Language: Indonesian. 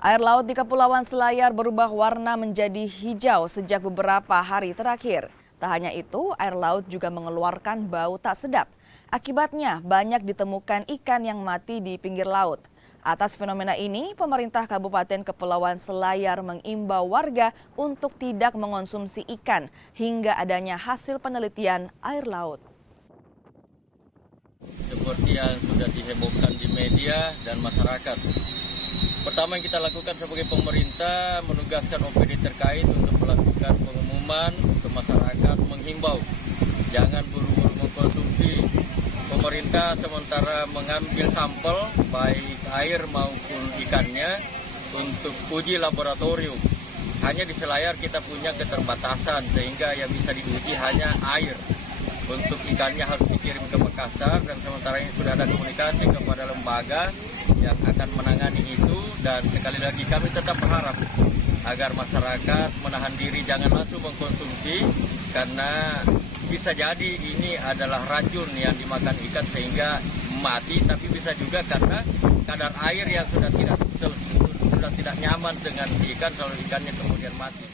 Air laut di Kepulauan Selayar berubah warna menjadi hijau sejak beberapa hari terakhir. Tak hanya itu, air laut juga mengeluarkan bau tak sedap. Akibatnya, banyak ditemukan ikan yang mati di pinggir laut. Atas fenomena ini, pemerintah Kabupaten Kepulauan Selayar mengimbau warga untuk tidak mengonsumsi ikan hingga adanya hasil penelitian air laut. Seperti yang sudah dihebohkan di media dan masyarakat. Pertama yang kita lakukan sebagai pemerintah menugaskan OPD terkait untuk melakukan pengumuman ke masyarakat, menghimbau jangan buru-buru mengkonsumsi. Pemerintah sementara mengambil sampel baik air maupun ikannya untuk uji laboratorium. Hanya di Selayar kita punya keterbatasan sehingga yang bisa diuji hanya air. Untuk ikannya harus dikirim ke Makassar dan sementara ini sudah ada komunikasi kepada lembaga yang akan menangani itu, dan sekali lagi kami tetap berharap agar masyarakat menahan diri jangan langsung mengkonsumsi karena bisa jadi ini adalah racun yang dimakan ikan sehingga mati, tapi bisa juga karena kadar air yang sudah tidak nyaman dengan ikan kalau ikannya kemudian mati.